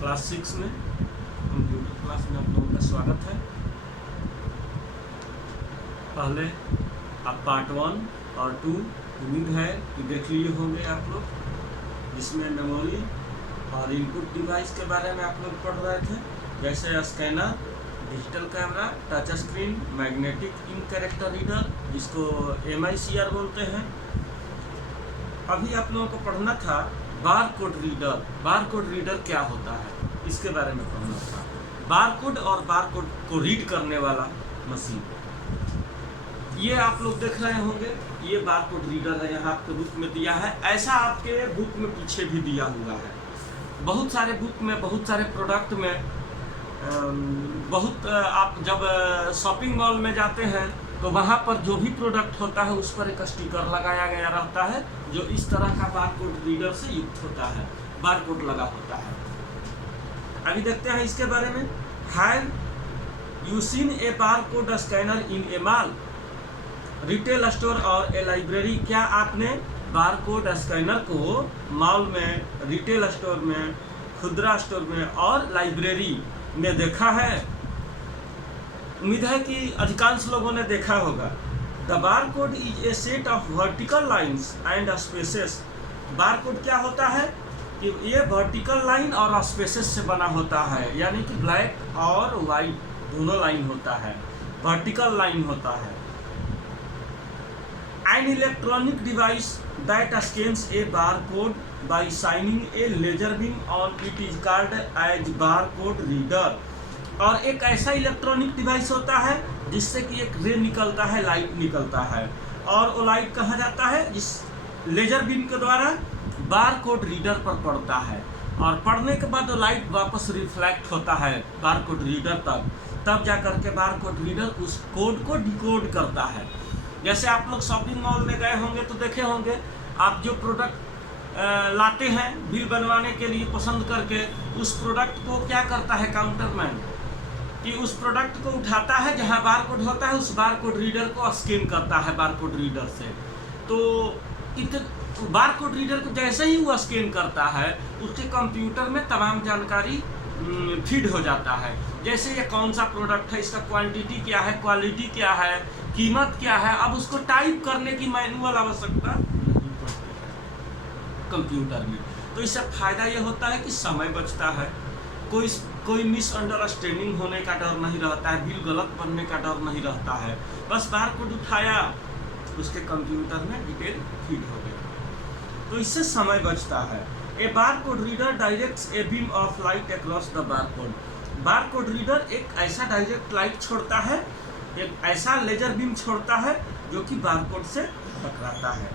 Class 6 में computer class में आप लोगों का स्वागत है। पहले आप पार्ट 1 और 2 उम्मीद है कि देख लिए होंगे आप लोग, जिसमें मेमोरी और इनपुट डिवाइस के बारे में आप लोग पढ़ रहे थे, जैसे scanner, digital camera, touch screen, magnetic ink character reader, जिसको MICR बोलते हैं। अभी आप लोगों को पढ़ना था बारकोड रीडर। बारकोड रीडर क्या होता है, इसके बारे में पढ़ना था। बारकोड और बारकोड को रीड करने वाला मशीन, ये आप लोग देख रहे होंगे, ये बारकोड रीडर है। यहाँ आपके बुक में दिया है, ऐसा आपके बुक में पीछे भी दिया हुआ है। बहुत सारे बुक में, बहुत सारे प्रोडक्ट में, आप जब शॉपिंग मॉल में जाते हैं तो वहाँ पर जो भी प्रोडक्ट होता है उस पर एक स्टिकर लगाया गया रहता है, जो इस तरह का बारकोड रीडर से युक्त होता है, बारकोड लगा होता है। अभी देखते हैं इसके बारे में। Have you seen A barcode scanner in A mall, retail store और ए लाइब्रेरी? क्या आपने बारकोड स्कैनर को मॉल में, रिटेल स्टोर में, खुदरा स्टोर में और लाइब्रेरी में देखा है? उम्मीद है कि अधिकांश लोगों ने देखा होगा। The barcode is a set of vertical lines and spaces. Barcode क्या होता है कि ये वर्टिकल लाइन और स्पेसेस से बना होता है, यानी कि ब्लैक और वाइट दोनों लाइन होता है, वर्टिकल लाइन होता है। An electronic device that scans a barcode by shining a laser beam on it is called as barcode reader. और एक ऐसा इलेक्ट्रॉनिक डिवाइस होता है जिससे कि एक रे निकलता है, लाइट निकलता है, और वो लाइट कहाँ जाता है? जिस लेजर बीम के द्वारा बारकोड रीडर पर पड़ता है, और पढ़ने के बाद वो लाइट वापस रिफ्लेक्ट होता है बारकोड रीडर तक, तब जा करके बारकोड रीडर उस कोड को डिकोड करता है। जैसे आप लोग शॉपिंग मॉल में गए होंगे तो देखे होंगे, आप जो प्रोडक्ट लाते हैं बिल बनवाने के लिए पसंद करके, उस प्रोडक्ट को क्या करता है काउंटरमैन कि उस प्रोडक्ट को उठाता है, जहां बारकोड होता है उस बारकोड रीडर को स्कैन करता है बारकोड रीडर से। तो बारकोड रीडर को जैसे ही वो स्कैन करता है, उसके कंप्यूटर में तमाम जानकारी फीड हो जाता है। जैसे ये कौन सा प्रोडक्ट है, इसका क्वांटिटी क्या है, क्वालिटी क्या है, कीमत क्या है। अब उसको टाइप करने की मैनुअल आवश्यकता नहीं पड़ती है कंप्यूटर में। तो इससे फायदा ये होता है कि समय बचता है, कोई मिसअंडरस्टैंडिंग होने का डर नहीं रहता है, बिल गलत बनने का डर नहीं रहता है। बस बारकोड उठाया, उसके कंप्यूटर में डिटेल फीड हो गया, तो इससे समय बचता है। A barcode reader directs a beam of light across the barcode. Barcode reader एक ऐसा डायरेक्ट लाइट छोड़ता है, एक ऐसा लेजर बीम छोड़ता है जो कि बारकोड से टकराता है,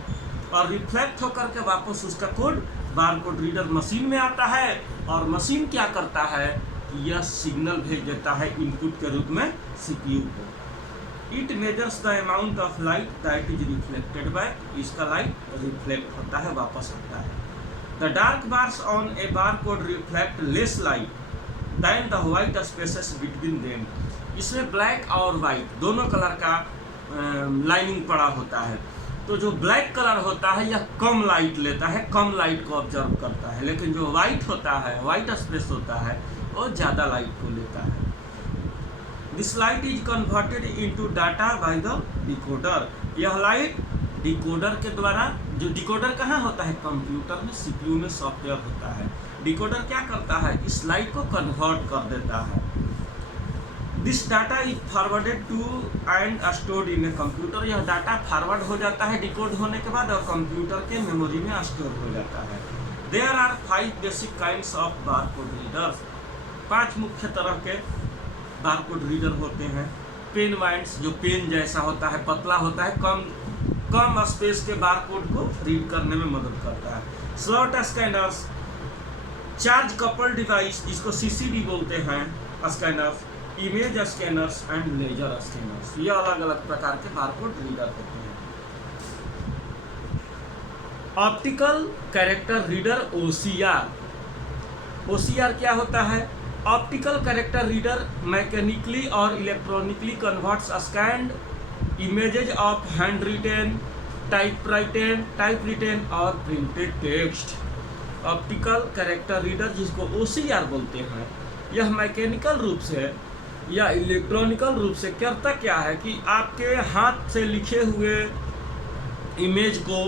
और रिफ्लेक्ट होकर के वापस उसका कोड बारकोड रीडर मशीन में आता है, और मशीन क्या करता है कि यह सिग्नल भेज देता है इनपुट के रूप में CPU को। It measures the amount of light that is reflected back. इसका लाइट रिफ्लेक्ट होता है, वापस आता है। The dark bars on a barcode reflect less light than the white spaces between them. इसमें ब्लैक और वाइट दोनों कलर का लाइनिंग पड़ा होता है। तो जो ब्लैक कलर होता है यह कम लाइट लेता है, कम लाइट को ऑब्जर्व करता है, लेकिन जो वाइट होता है, वाइट स्पेस होता है, वो ज़्यादा लाइट को लेता है। This light is converted into data by the decoder. यह लाइट डिकोडर के द्वारा, जो डिकोडर कहाँ होता है? कंप्यूटर में, CPU में सॉफ्टवेयर होता है। डिकोडर क्या करता है? इस लाइट को कन्वर्ट कर देता है। This data is forwarded to and stored in a computer. यह डाटा फॉरवर्ड हो जाता है डिकोड होने के बाद, और कंप्यूटर के मेमोरी में स्टोर हो जाता है। There are 5 basic kinds of barcode readers. 5 मुख्य तरह के बारकोड रीडर होते हैं। पेन वाइंड्स, जो पेन जैसा होता है, पतला होता है, कम स्पेस के बारकोड को रीड करने में मदद करता है। Slot scanners, charge couple device, जिसको CCD बोलते हैं, scanners, image scanners and laser scanners, ये अलग अलग प्रकार के बारकोड रीडर होते हैं। ऑप्टिकल कैरेक्टर रीडर OCR क्या होता है? ऑप्टिकल कैरेक्टर रीडर मैकेनिकली और electronically converts scanned images of hand written, type written और printed text. Optical character reader जिसको OCR बोलते हैं, यह मैकेनिकल रूप से या इलेक्ट्रॉनिकल रूप से करता क्या है कि आपके हाथ से लिखे हुए इमेज को,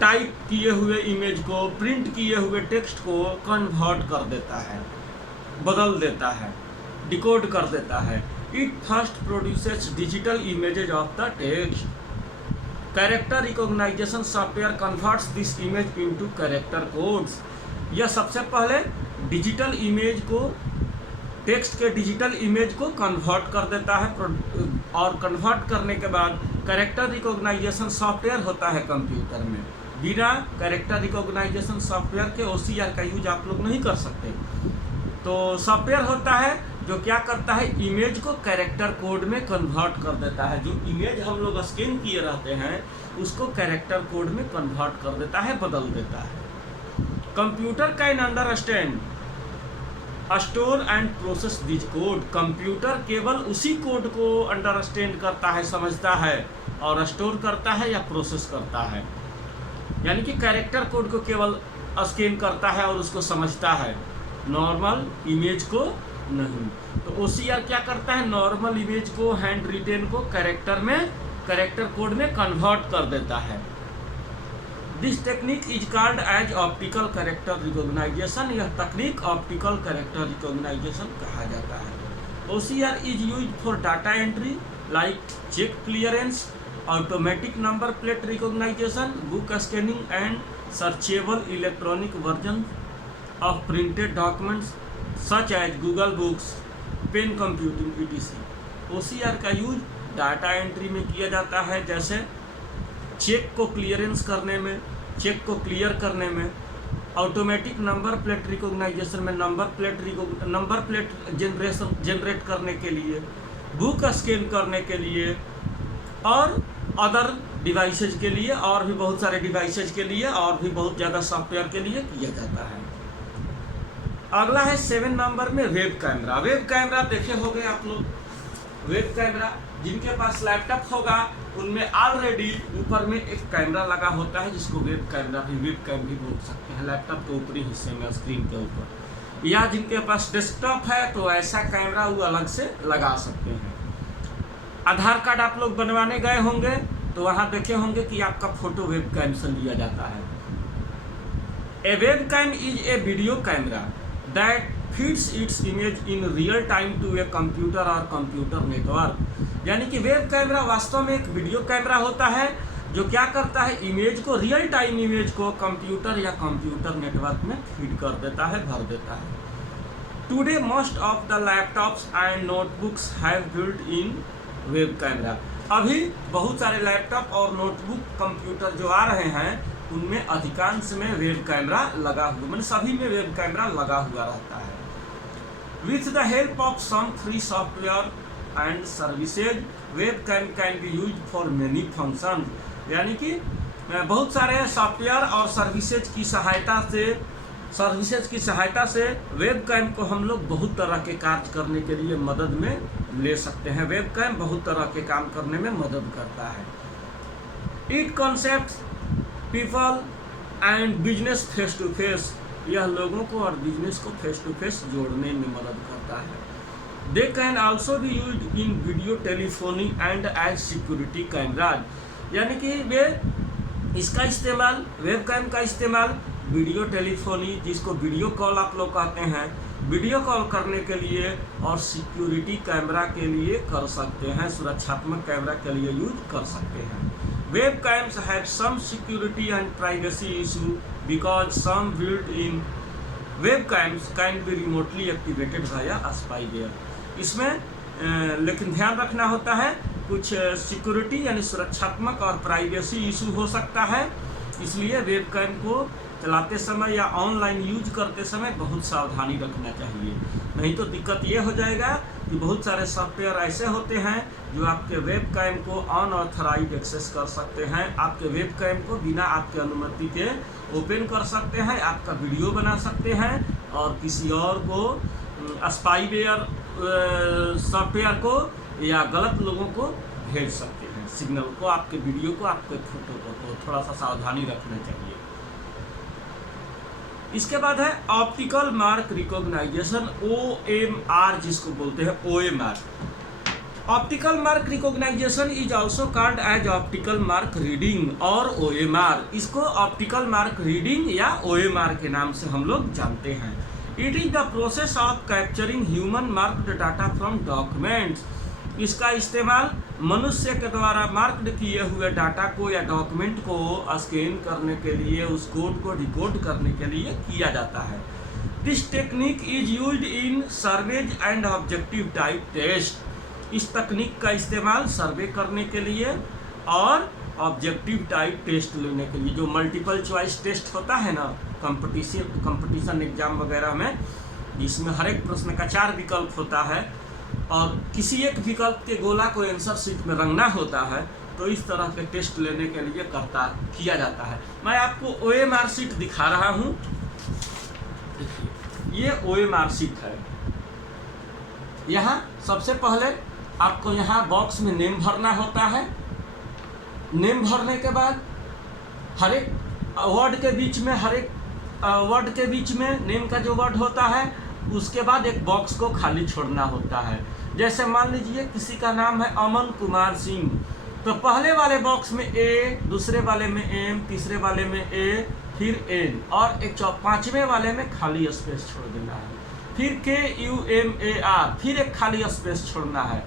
टाइप किए हुए इमेज को, प्रिंट किए हुए टेक्स्ट को कन्वर्ट कर देता है, बदल देता है, डिकोड कर देता है। It first produces digital images of the text. Character recognisation software converts this image into character codes. यह सबसे पहले डिजिटल इमेज को, टेक्स्ट के डिजिटल इमेज को कन्वर्ट कर देता है, और कन्वर्ट करने के बाद कैरेक्टर रिकॉग्नाइजेशन सॉफ्टवेयर होता है कंप्यूटर में। बिना कैरेक्टर रिकॉग्नाइजेशन सॉफ्टवेयर के OCR का यूज आप लोग नहीं कर सकते। तो सॉफ्टवेयर होता है जो क्या करता है, इमेज को कैरेक्टर कोड में कन्वर्ट कर देता है। जो इमेज हम लोग स्कैन किए रहते हैं उसको कैरेक्टर कोड में कन्वर्ट कर देता है, बदल देता है। Computer can understand, store and process this code. Computer केवल उसी कोड को अंडरस्टैंड करता है, समझता है और स्टोर करता है या प्रोसेस करता है। यानी कि कैरेक्टर कोड को केवल स्कैन करता है और उसको समझता है, नॉर्मल इमेज को नहीं। तो OCR क्या करता है, नॉर्मल इमेज को, हैंड रिटेन को कैरेक्टर कोड में कन्वर्ट कर देता है। This technique is called as optical character recognisation. यह तकनीक ऑप्टिकल कैरेक्टर रिकॉग्नाइजेशन कहा जाता है। OCR is used for data entry like cheque clearance, automatic number plate recognisation, book scanning and searchable electronic version of printed documents such as Google Books, pen computing etc। OCR का use data entry में किया जाता है, जैसे check को clearance करने में, check को क्लियर करने में, ऑटोमेटिक नंबर प्लेट रिकॉग्नाइजेशन में नंबर प्लेट जनरेट करने के लिए, बुक स्कैन करने के लिए और अदर डिवाइसेज के लिए, और भी बहुत सारे डिवाइसेज के लिए और भी बहुत ज़्यादा सॉफ्टवेयर के लिए किया जाता है। अगला है 7 नंबर में वेब कैमरा। वेब कैमरा देखे होंगे आप लोग। वेब कैमरा जिनके पास लैपटॉप होगा उनमें ऑलरेडी ऊपर में एक कैमरा लगा होता है जिसको वेब कैमरा भी, वेब कैम भी बोल सकते हैं। लैपटॉप के ऊपरी हिस्से में, स्क्रीन के ऊपर, या जिनके पास डेस्कटॉप है तो ऐसा कैमरा वो अलग से लगा सकते हैं। आधार कार्ड आप लोग बनवाने गए होंगे तो वहाँ देखे होंगे कि आपका फोटो वेब कैम से लिया जाता है। A web cam is a video camera that feeds its image in real time to a computer or computer network। यानी कि वेब कैमरा वास्तव में एक वीडियो कैमरा होता है जो क्या करता है, इमेज को, रियल टाइम इमेज को कंप्यूटर या कंप्यूटर नेटवर्क में फीड कर देता है, भर देता है। Today most of the laptops and notebooks have built in web camera. अभी बहुत सारे लैपटॉप और नोटबुक कंप्यूटर जो आ रहे हैं उनमें अधिकांश में वेब कैमरा लगा हुआ, मतलब सभी में वेब कैमरा लगा हुआ रहता है। With the help of some free software and services, webcam can be use for many function. यानी कि बहुत सारे सॉफ्टवेयर और सर्विसेज की सहायता से वेब कैम को हम लोग बहुत तरह के कार्य करने के लिए मदद में ले सकते हैं। वेब कैम बहुत तरह के काम करने में मदद करता है। It concept people and business face to face. यह लोगों को और बिजनेस को फेस टू फेस जोड़ने में मदद करता है। They can also be used in video telephony and as security cameras. यानी कि वे इसका इस्तेमाल, वेब कैम का इस्तेमाल वीडियो टेलीफोनी, जिसको वीडियो कॉल आप लोग कहते हैं, वीडियो कॉल करने के लिए और सिक्योरिटी कैमरा के लिए कर सकते हैं, सुरक्षात्मक कैमरा के लिए यूज कर सकते हैं। Web cams have some security and privacy issue because some built-in web cams can be remotely activated via spyware। इसमें लेकिन ध्यान रखना होता है, कुछ सिक्योरिटी यानी सुरक्षात्मक और प्राइवेसी इशू हो सकता है, इसलिए वेब कैम को चलाते समय या ऑनलाइन यूज करते समय बहुत सावधानी रखना चाहिए, नहीं तो दिक्कत ये हो जाएगा कि बहुत सारे सॉफ्टवेयर ऐसे होते हैं जो आपके वेब कैम को अनऑथराइज्ड एक्सेस कर सकते हैं, आपके वेब कैम को बिना आपके अनुमति के ओपन कर सकते हैं, आपका वीडियो बना सकते हैं और किसी और को स्पाईवेयर सॉफ्टवेयर को या गलत लोगों को भेज सकते हैं, सिग्नल को, आपके वीडियो को, आपके फोटो को। तो थोड़ा सा सावधानी रखना चाहिए। इसके बाद है ऑप्टिकल मार्क रिकॉग्नाइजेशन, OMR जिसको बोलते हैं OMR। Optical mark recognisation is also called as optical mark reading और OMR। इसको ऑप्टिकल मार्क रीडिंग या OMR के नाम से हम लोग जानते हैं। It is the process of capturing human marked data from documents. इसका इस्तेमाल मनुष्य के द्वारा मार्क्ड किए हुए डाटा को या डॉक्यूमेंट को स्कैन करने के लिए, उस कोड को डिकोड करने के लिए किया जाता है। This technique is used in surveys and objective type test. इस तकनीक का इस्तेमाल सर्वे करने के लिए और ऑब्जेक्टिव टाइप टेस्ट लेने के लिए, जो मल्टीपल चॉइस टेस्ट होता है ना कंपटीशन एग्जाम वगैरह में, जिसमें हर एक प्रश्न का 4 विकल्प होता है और किसी एक विकल्प के गोला को आंसर शीट में रंगना होता है, तो इस तरह के टेस्ट लेने के लिए किया जाता है। मैं आपको OMR शीट दिखा रहा हूँ। देखिए ये OMR शीट है। यहाँ सबसे पहले आपको यहाँ बॉक्स में नेम भरना होता है। नेम भरने के बाद हर एक वर्ड के बीच में, हर एक वर्ड के बीच में नेम का जो वर्ड होता है उसके बाद एक बॉक्स को खाली छोड़ना होता है। जैसे मान लीजिए किसी का नाम है अमन कुमार सिंह, तो पहले वाले बॉक्स में A, दूसरे वाले में M, तीसरे वाले में A, फिर N और एक 5वें वाले में खाली स्पेस छोड़ देना है। फिर KUMAR, फिर एक खाली स्पेस छोड़ना है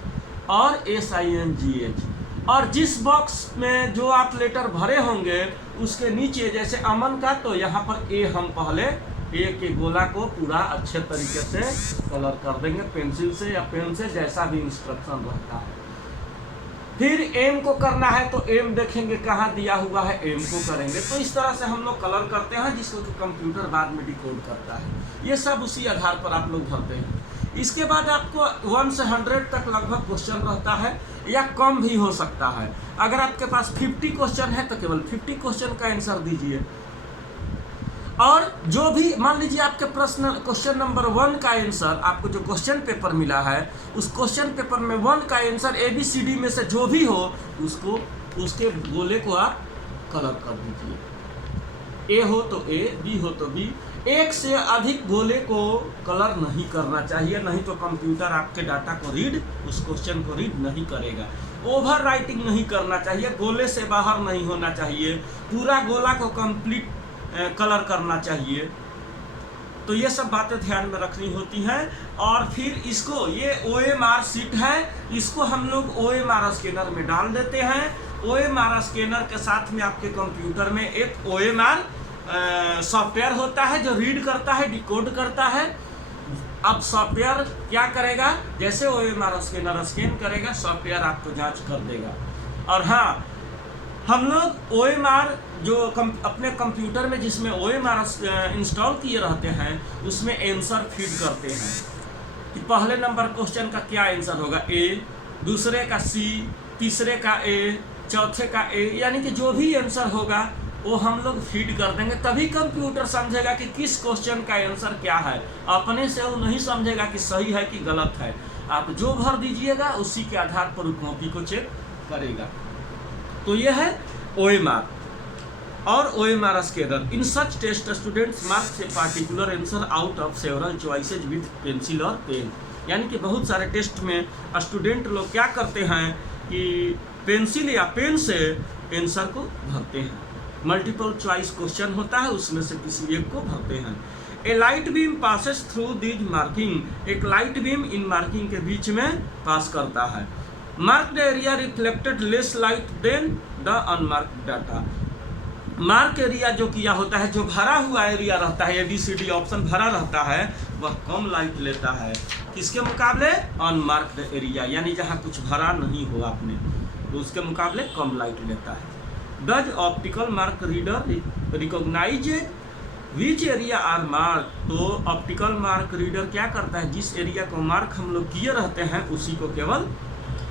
और SINGH। और जिस बॉक्स में जो आप लेटर भरे होंगे उसके नीचे, जैसे अमन का, तो यहाँ पर A हम पहले A के गोला को पूरा अच्छे तरीके से कलर कर देंगे पेंसिल से या पेन से, जैसा भी इंस्ट्रक्शन रहता है। फिर M को करना है तो M देखेंगे कहाँ दिया हुआ है, M को करेंगे। तो इस तरह से हम लोग कलर करते हैं, जिसको कि कंप्यूटर बाद में डिकोड करता है। ये सब उसी आधार पर आप लोग भरते हैं। इसके बाद आपको 1 से 100 तक लगभग क्वेश्चन रहता है या कम भी हो सकता है। अगर आपके पास 50 क्वेश्चन है तो केवल 50 क्वेश्चन का आंसर दीजिए। और जो भी मान लीजिए आपके प्रश्न क्वेश्चन नंबर 1 का आंसर, आपको जो क्वेश्चन पेपर मिला है उस क्वेश्चन पेपर में 1 का आंसर ABCD में से जो भी हो उसको, उसके गोले को आप कलर कर दीजिए। A हो तो A, B हो तो B। एक से अधिक गोले को कलर नहीं करना चाहिए, नहीं तो कंप्यूटर आपके डाटा को रीड, उस क्वेश्चन को रीड नहीं करेगा। ओवर राइटिंग नहीं करना चाहिए, गोले से बाहर नहीं होना चाहिए, पूरा गोला को कंप्लीट कलर करना चाहिए। तो ये सब बातें ध्यान में रखनी होती हैं। और फिर इसको, ये OMR शीट है, इसको हम लोग OMR स्कैनर में डाल देते हैं। OMR स्कैनर के साथ में आपके कंप्यूटर में एक OMR सॉफ्टवेयर होता है जो रीड करता है, डिकोड करता है। अब सॉफ्टवेयर क्या करेगा, जैसे OMR स्कैनर स्कैन करेगा, सॉफ्टवेयर आपको जांच कर देगा। और हाँ, हम लोग OMR जो अपने कंप्यूटर में जिसमें OMR इंस्टॉल किए रहते हैं उसमें आंसर फीड करते हैं कि पहले नंबर क्वेश्चन का क्या आंसर होगा, A, दूसरे का C, तीसरे का A, चौथे का A, यानी कि जो भी आंसर होगा वो हम लोग फीड कर देंगे। तभी कंप्यूटर समझेगा कि किस क्वेश्चन का आंसर क्या है। अपने से वो नहीं समझेगा कि सही है कि गलत है। आप जो भर दीजिएगा उसी के आधार पर कॉपी को चेक करेगा। तो यह है OMR और OMR scanner. In such test students marks a particular answer out of several choices with pencil और पेन। यानी कि बहुत सारे टेस्ट में स्टूडेंट लोग क्या करते हैं कि पेंसिल या पेन से आंसर को भरते हैं। मल्टीपल चॉइस क्वेश्चन होता है, उसमें से किसी एक को भरते हैं। A light beam passes through these marking. एक लाइट बीम इन मार्किंग के बीच में पास करता है। Marked area reflected less light than the unmarked data. Mark area जो किया होता है, जो भरा हुआ एरिया रहता है, ABCD ऑप्शन भरा रहता है, वह कम लाइट लेता है किसके मुकाबले, अनमार्क्ड एरिया, यानी जहाँ कुछ भरा नहीं हो आपने, तो उसके मुकाबले कम लाइट लेता है। Does optical mark reader recognise which area are mark. तो ऑप्टिकल मार्क रीडर क्या करता है, जिस एरिया को मार्क हम लोग किए रहते हैं उसी को केवल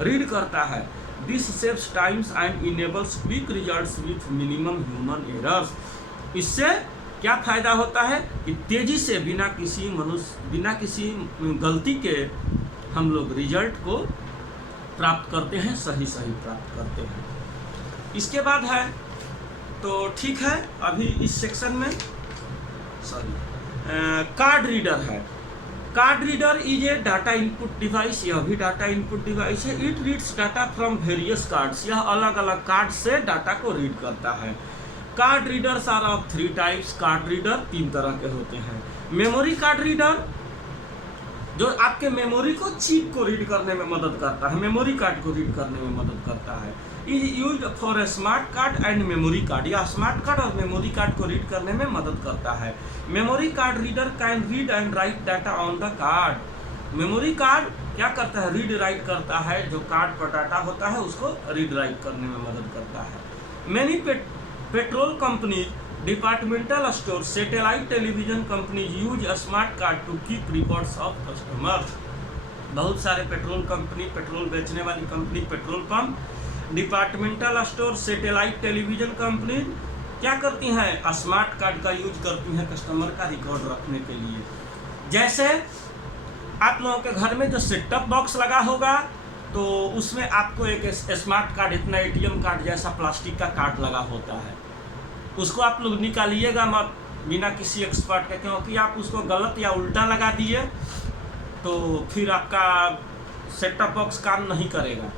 रीड करता है। This saves times and enables quick results with minimum human errors. इससे क्या फ़ायदा होता है कि तेज़ी से बिना किसी गलती के हम लोग रिजल्ट को प्राप्त करते हैं, सही प्राप्त करते हैं। इसके बाद है, तो ठीक है, अभी इस सेक्शन में कार्ड रीडर है। Card reader is a data input device, यह भी डाटा इनपुट डिवाइस है। It reads data from various cards, यह अलग अलग कार्ड से डाटा को रीड करता है। Card readers are of 3 types, card reader 3 तरह के होते हैं। मेमोरी कार्ड रीडर जो आपके मेमोरी को चिप को रीड करने में मदद करता है, मेमोरी कार्ड को रीड करने में मदद करता है। Is use for a smart card and memory card, या स्मार्ट कार्ड और मेमोरी कार्ड को रीड करने में मदद करता है। Memory card reader can read and right data on the card, memory card क्या करता है, रीड राइट करता है, जो कार्ड पर डाटा होता है उसको रीड राइट करने में मदद करता है। Many petrol company, departmental store, satellite television companies use a smart card to keep records of customers, बहुत सारे पेट्रोल कंपनी, पेट्रोल बेचने वाली company, petrol pump, departmental store, satellite television company क्या करती हैं, स्मार्ट कार्ड का यूज करती हैं कस्टमर का रिकॉर्ड रखने के लिए। जैसे आप लोगों के घर में जो सेटअप बॉक्स लगा होगा तो उसमें आपको एक स्मार्ट कार्ड, इतना एटीएम कार्ड जैसा प्लास्टिक का कार्ड लगा होता है, उसको आप लोग निकालिएगा मत बिना किसी एक्सपर्ट के, क्योंकि आप उसको गलत या उल्टा लगा दिए तो फिर आपका सेटअप बॉक्स काम नहीं करेगा,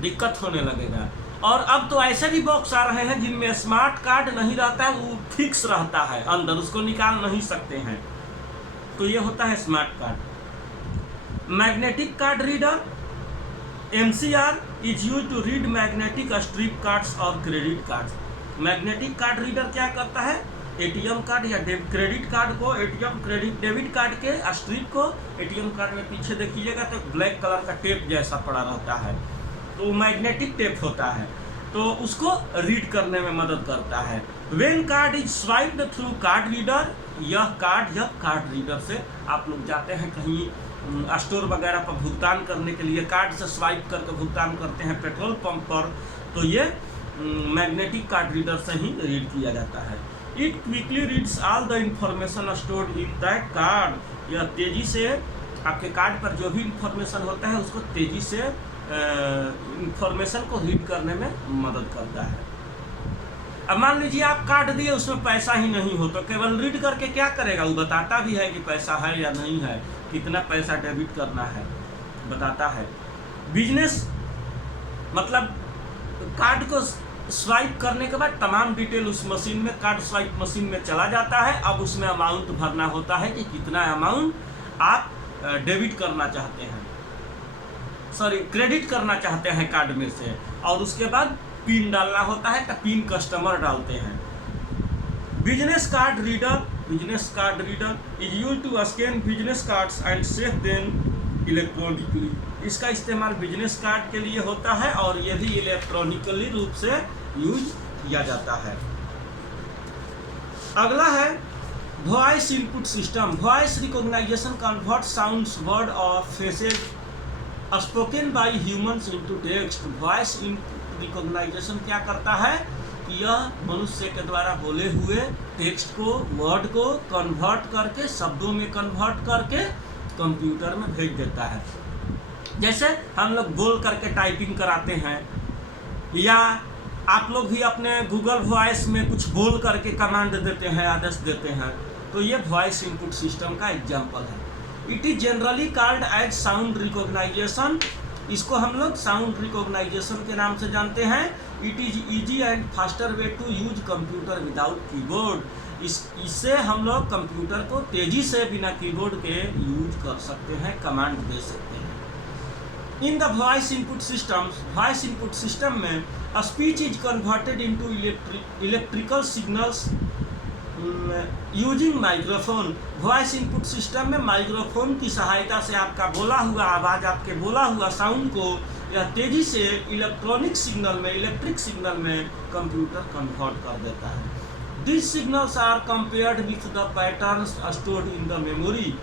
दिक्कत होने लगेगा। और अब तो ऐसे भी बॉक्स आ रहे हैं जिनमें स्मार्ट कार्ड नहीं रहता है, वो फिक्स रहता है अंदर, उसको निकाल नहीं सकते हैं, तो ये होता है smart card. Magnetic card reader, MCR is use to read magnetic strip cards और credit cards. Magnetic card reader क्या करता है, एटीएम कार्ड या क्रेडिट कार्ड को, एटीएम क्रेडिट डेबिट कार्ड के स्ट्रिप को, एटीएम कार्ड में पीछे देखिएगा तो ब्लैक कलर का टेप जैसा पड़ा रहता है, तो मैग्नेटिक टेप होता है, तो उसको रीड करने में मदद करता है। When card is swiped through card reader, यह कार्ड जब कार्ड रीडर से आप लोग जाते हैं कहीं स्टोर वगैरह पर भुगतान करने के लिए, कार्ड से स्वाइप करके भुगतान करते हैं पेट्रोल पंप पर, तो ये मैग्नेटिक कार्ड रीडर से ही रीड किया जाता है। It quickly reads all the information stored in that card, यह तेजी से आपके कार्ड पर जो भी इंफॉर्मेशन होता है उसको तेजी से इंफॉर्मेशन को रीड करने में मदद करता है। अब मान लीजिए आप कार्ड दिए, उसमें पैसा ही नहीं हो, तो केवल रीड करके क्या करेगा, वो बताता भी है कि पैसा है या नहीं है, कितना पैसा डेबिट करना है बताता है। बिजनेस मतलब कार्ड को स्वाइप करने के बाद तमाम डिटेल उस मशीन में, कार्ड स्वाइप मशीन में चला जाता है। अब उसमें अमाउंट भरना होता है कि कितना अमाउंट आप डेबिट करना चाहते हैं, सॉरी क्रेडिट करना चाहते हैं कार्ड में से, और उसके बाद पिन डालना होता है, तो पिन कस्टमर डालते हैं। Business card reader is use to scan business cards and save them electronically, इसका इस्तेमाल बिजनेस कार्ड के लिए होता है और ये भी इलेक्ट्रॉनिकली रूप से यूज किया जाता है। अगला है voice input system. Voice recognization convert sounds, word और phrases spoken by humans into text. Voice input recognization क्या करता है, यह मनुष्य के द्वारा बोले हुए टेक्स्ट को, वर्ड को कन्वर्ट करके, शब्दों में कन्वर्ट करके कंप्यूटर में भेज देता है। जैसे हम लोग बोल करके टाइपिंग कराते हैं, या आप लोग भी अपने गूगल वॉइस में कुछ बोल करके कमांड देते हैं, आदेश देते हैं, तो ये वॉइस इनपुट सिस्टम का एग्जाम्पल है। It is generally called as sound recognisation, इसको हम लोग साउंड रिकॉग्नाइजेशन के नाम से जानते हैं। It is easy and faster way to use computer without keyboard, इससे हम लोग कंप्यूटर को तेजी से बिना कीबोर्ड के यूज कर सकते हैं, कमांड दे सकते हैं। In the voice input system में speech is converted into electrical signals using microphone. Voice input system में माइक्रोफोन की सहायता से आपका बोला हुआ आवाज़, आपके बोला हुआ साउंड को यह तेजी से इलेक्ट्रिक सिग्नल में कंप्यूटर कन्वर्ट कर देता है। This signals are compared with the patterns stored in the memory.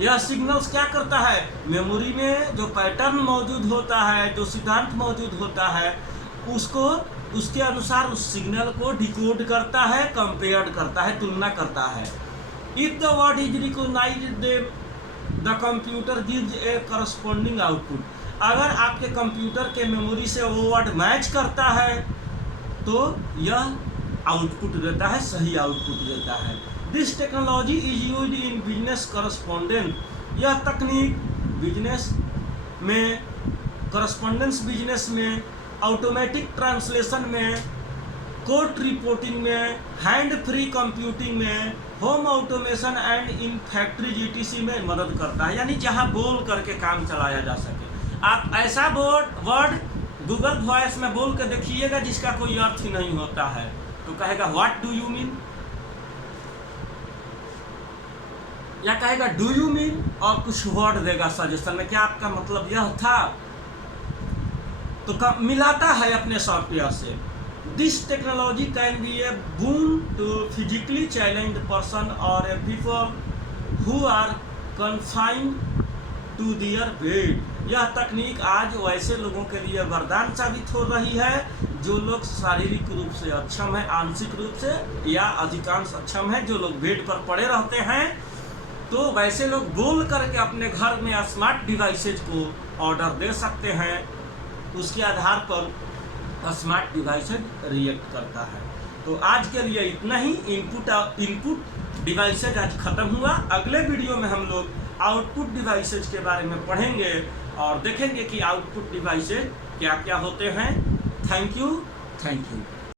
यह सिग्नल्स क्या करता है, मेमोरी में जो पैटर्न मौजूद होता है, जो सिद्धांत मौजूद होता है, उसको उसके अनुसार उस सिग्नल को डिकोड करता है, कंपेयर करता है, तुलना करता है। If the word is recognised the computer gives a corresponding output. अगर आपके कंप्यूटर के मेमोरी से वो वर्ड मैच करता है तो यह आउटपुट देता है, सही आउटपुट देता है। This technology is use in business correspondent, यह तकनीक बिजनेस में, करस्पॉन्डेंस बिजनेस में, ऑटोमेटिक ट्रांसलेशन में, कोर्ट रिपोर्टिंग में, हैंड फ्री कंप्यूटिंग में, home automation and in factories etc में मदद करता है। यानी जहां बोल करके काम चलाया जा सके। आप ऐसा वर्ड गूगल वॉइस में बोल के देखिएगा जिसका कोई अर्थ ही नहीं होता है, तो कहेगा व्हाट डू यू मीन, या कहेगा डू यू मीन, और कुछ वर्ड देगा सजेशन में, क्या आपका मतलब यह था, तो मिलाता है अपने सॉफ्टवेयर से। This technology can be a boon to physically challenged person और a people who are confined to their bed. यह तकनीक आज वैसे लोगों के लिए वरदान साबित हो रही है जो लोग शारीरिक रूप से अक्षम है, आंशिक रूप से या अधिकांश अक्षम है, जो लोग बेड पर पड़े रहते हैं। तो वैसे लोग बोल करके अपने घर में स्मार्ट डिवाइसेज को ऑर्डर दे सकते हैं, उसके आधार पर स्मार्ट डिवाइसेज रिएक्ट करता है। तो आज के लिए इतना ही। इनपुट डिवाइसेज आज खत्म हुआ। अगले वीडियो में हम लोग आउटपुट डिवाइसेज के बारे में पढ़ेंगे और देखेंगे कि आउटपुट डिवाइसेज क्या क्या होते हैं। Thank you.